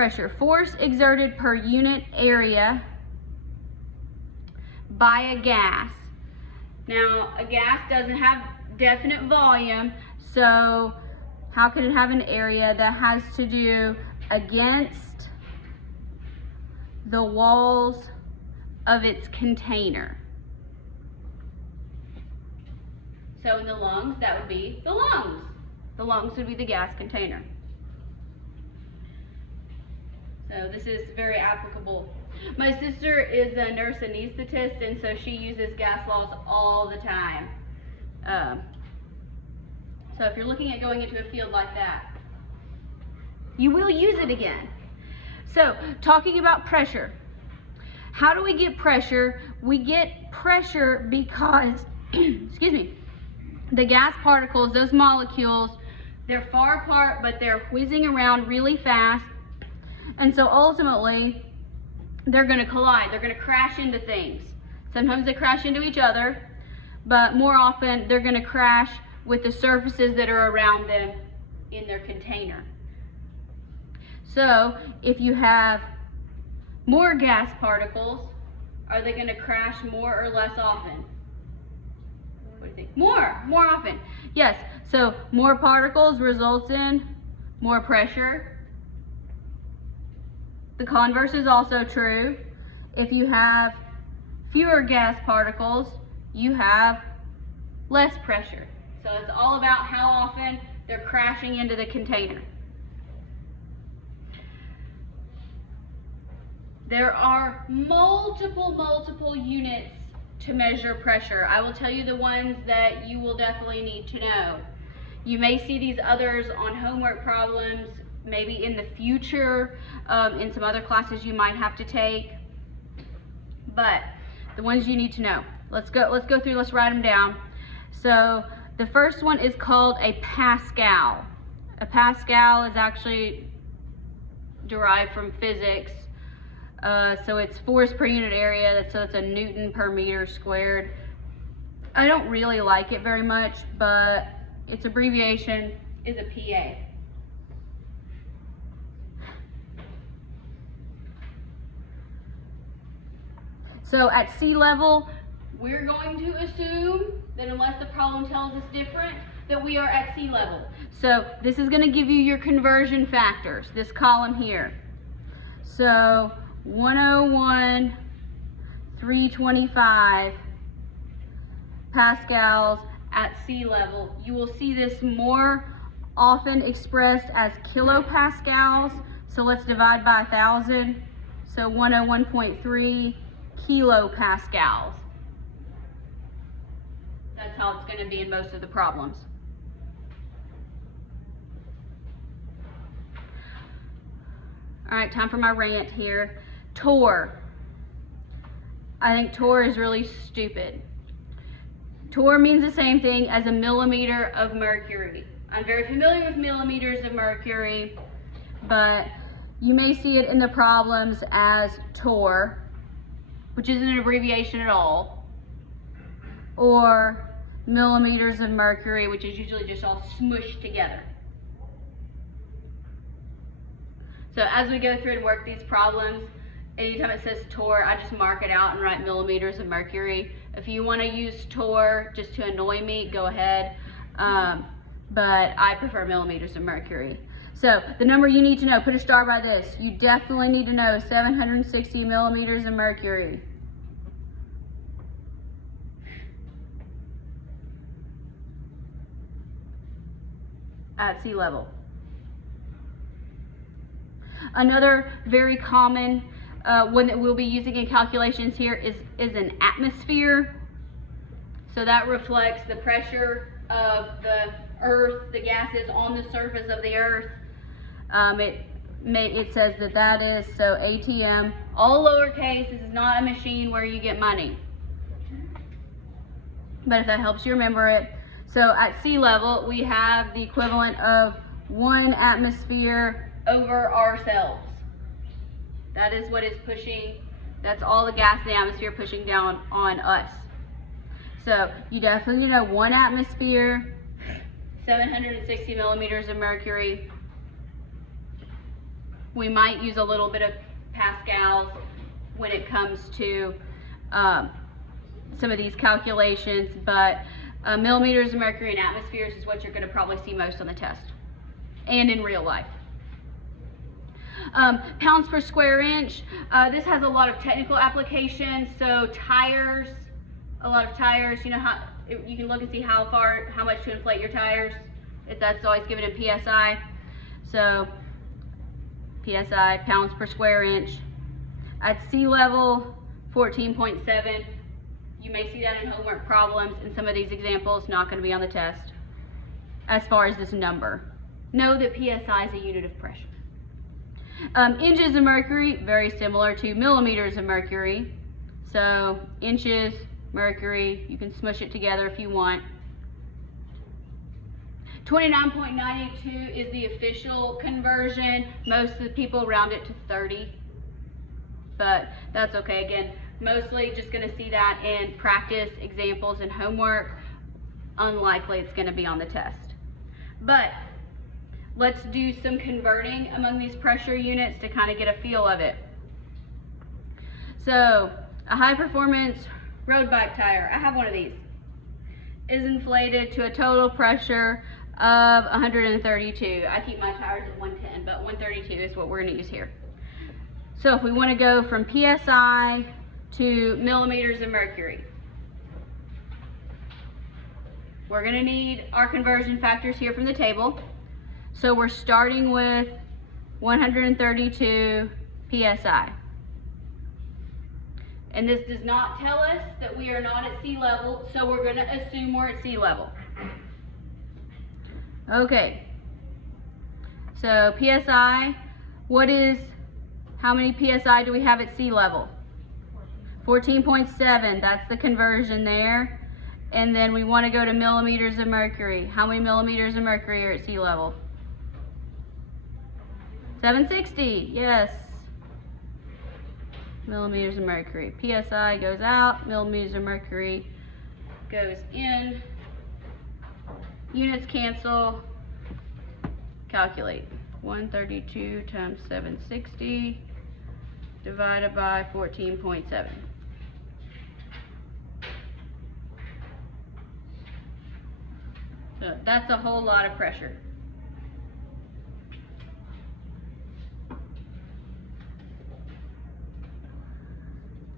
pressure, force exerted per unit area by a gas. Now, a gas doesn't have definite volume, so how can it have an area? That has to do against the walls of its container. So in the lungs, that would be the lungs. The lungs would be the gas container. So this is very applicable. My sister is a nurse anesthetist, and so she uses gas laws all the time. So if you're looking at going into a field like that, you will use it again. So talking about pressure. How do we get pressure? We get pressure because, excuse me, the gas particles, those molecules, they're far apart, but they're whizzing around really fast. And so ultimately, they're going to collide. They're going to crash into things. Sometimes they crash into each other, but more often they're going to crash with the surfaces that are around them in their container. So if you have more gas particles, are they going to crash more or less often? What do you think? More often. Yes, so more particles results in more pressure. The converse is also true. If you have fewer gas particles, you have less pressure. So it's all about how often they're crashing into the container. There are multiple units to measure pressure. I will tell you the ones that you will definitely need to know. You may see these others on homework problems, maybe in the future, in some other classes you might have to take. But the ones you need to know. Let's go through, let's write them down. So the first one is called a Pascal. A Pascal is actually derived from physics. So it's force per unit area, so it's a Newton per meter squared. I don't really like it very much, but its abbreviation is a PA. So at sea level, we're going to assume that unless the problem tells us different, that we are at sea level. So this is going to give you your conversion factors, this column here. So 101, 325 pascals at sea level. You will see this more often expressed as kilopascals. So let's divide by 1,000. So 101.3 kilopascals. That's how it's going to be in most of the problems. All right, time for my rant here. Torr. I think torr is really stupid. Torr means the same thing as a millimeter of mercury. I'm very familiar with millimeters of mercury, but you may see it in the problems as torr, which isn't an abbreviation at all, or millimeters of mercury, which is usually just all smushed together. So as we go through and work these problems, anytime it says torr, I just mark it out and write millimeters of mercury. If you want to use torr just to annoy me, go ahead, but I prefer millimeters of mercury. So the number you need to know, put a star by this. You definitely need to know 760 millimeters of mercury. At sea level. Another very common one that we'll be using in calculations here is an atmosphere. So that reflects the pressure of the earth, the gases on the surface of the earth. It says that is, so ATM, all lowercase. This is not a machine where you get money. But if that helps you remember it. So at sea level, we have the equivalent of 1 atmosphere over ourselves. That is what is pushing, that's all the gas in the atmosphere pushing down on us. So you definitely know 1 atmosphere, 760 millimeters of mercury. We might use a little bit of pascals when it comes to some of these calculations, but millimeters of mercury and atmospheres is what you're going to probably see most on the test and in real life. Pounds per square inch. This has a lot of technical applications. So tires, a lot of tires. You know how you can look and see how much to inflate your tires. That's always given in psi. So psi, pounds per square inch. At sea level, 14.7. You may see that in homework problems, and some of these examples not going to be on the test. As far as this number, know that psi is a unit of pressure. Inches of mercury, very similar to millimeters of mercury. So inches, mercury, you can smush it together if you want. 29.982 is the official conversion. Most of the people round it to 30, but that's okay. Again, mostly just going to see that in practice, examples, and homework. Unlikely it's going to be on the test. But let's do some converting among these pressure units to kind of get a feel of it. So a high performance road bike tire, I have one of these, is inflated to a total pressure of 132. I keep my tires at 110, but 132 is what we're going to use here. So if we want to go from psi to millimeters of mercury, we're going to need our conversion factors here from the table. So we're starting with 132 psi. And this does not tell us that we are not at sea level, so we're going to assume we're at sea level. Okay. So psi, how many psi do we have at sea level? 14.7, that's the conversion there. And then we want to go to millimeters of mercury. How many millimeters of mercury are at sea level? 760, yes. Millimeters of mercury. psi goes out, millimeters of mercury goes in. Units cancel. Calculate. 132 times 760 divided by 14.7. So that's a whole lot of pressure.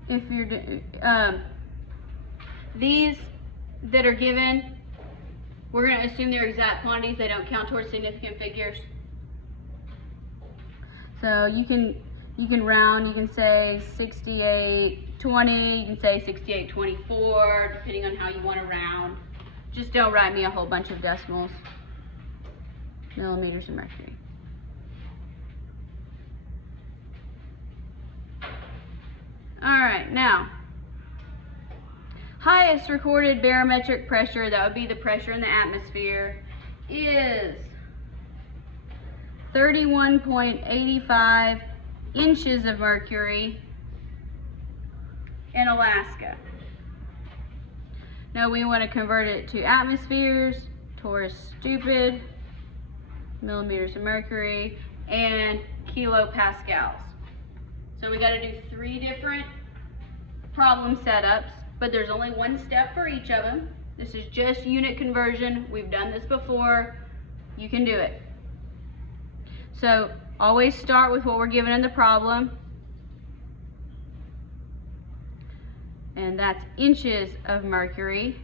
If you're these that are given, we're going to assume they're exact quantities. They don't count towards significant figures. So you can round. You can say 6820. You can say 6824, depending on how you want to round. Just don't write me a whole bunch of decimals. Millimeters of mercury. Alright, now, highest recorded barometric pressure, that would be the pressure in the atmosphere, is 31.85 inches of mercury in Alaska. Now we want to convert it to atmospheres, Taurus stupid, millimeters of mercury, and kilopascals. So we got to do 3 different problem setups, but there's only one step for each of them. This is just unit conversion. We've done this before. You can do it. So always start with what we're given in the problem. And that's inches of mercury.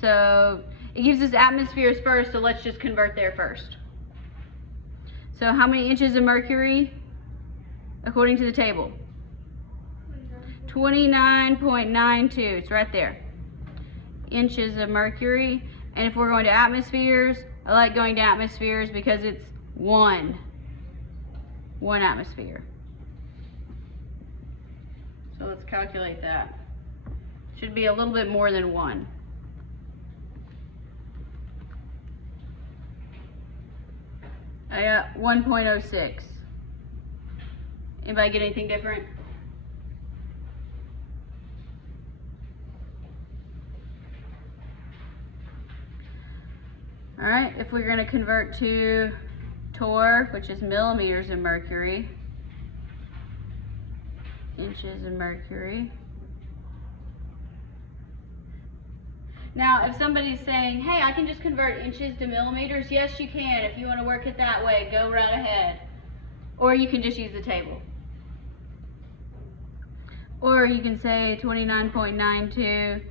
So it gives us atmospheres first, so let's just convert there first. So how many inches of mercury? According to the table, 29.92, it's right there, inches of mercury. And if we're going to atmospheres, I like going to atmospheres because it's one atmosphere. So let's calculate that. Should be a little bit more than 1. I got 1.06. Anybody get anything different? All right, if we're going to convert to torr, which is millimeters of mercury, inches of mercury. Now, if somebody's saying, hey, I can just convert inches to millimeters, yes, you can. If you want to work it that way, go right ahead. Or you can just use the table. Or you can say 29.92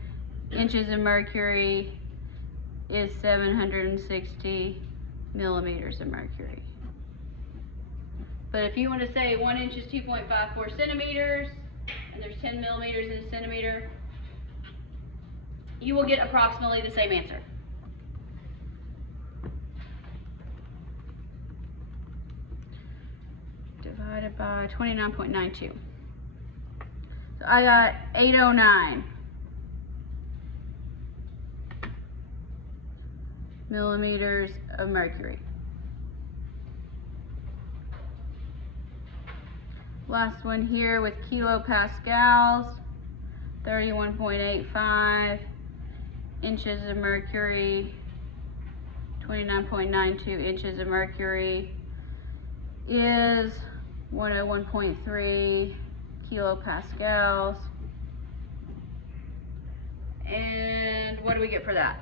inches of mercury is 760 millimeters of mercury. But if you want to say 1 inch is 2.54 centimeters, and there's 10 millimeters in a centimeter, you will get approximately the same answer. Divided by 29.92. So I got 809 millimeters of mercury. Last one here with kilopascals, 31.85 inches of mercury, 29.92 inches of mercury is 101.3 kilopascals. And what do we get for that?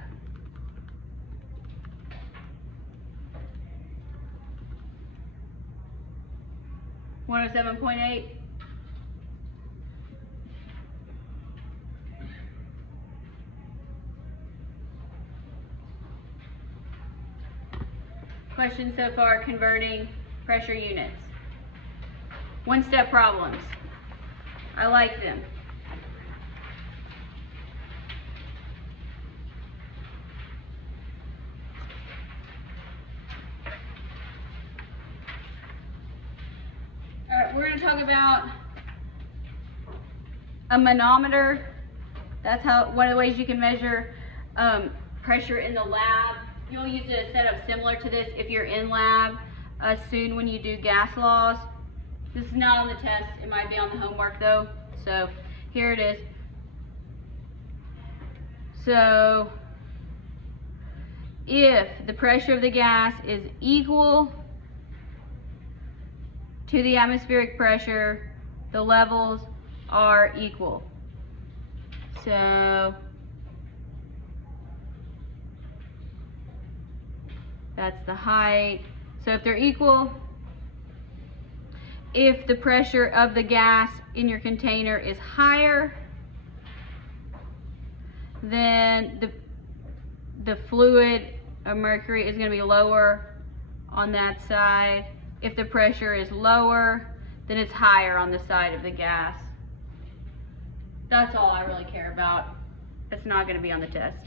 $107.8. Questions so far converting pressure units. One-step problems. I like them. All right, we're going to talk about a manometer. That's one of the ways you can measure pressure in the lab. You'll use a setup similar to this if you're in lab soon when you do gas laws. This is not on the test. It might be on the homework though. So here it is. So if the pressure of the gas is equal to the atmospheric pressure, the levels are equal. So that's the height. So if they're equal, if the pressure of the gas in your container is higher, then the fluid of mercury is going to be lower on that side. If the pressure is lower, then it's higher on the side of the gas. That's all I really care about. It's not going to be on the test.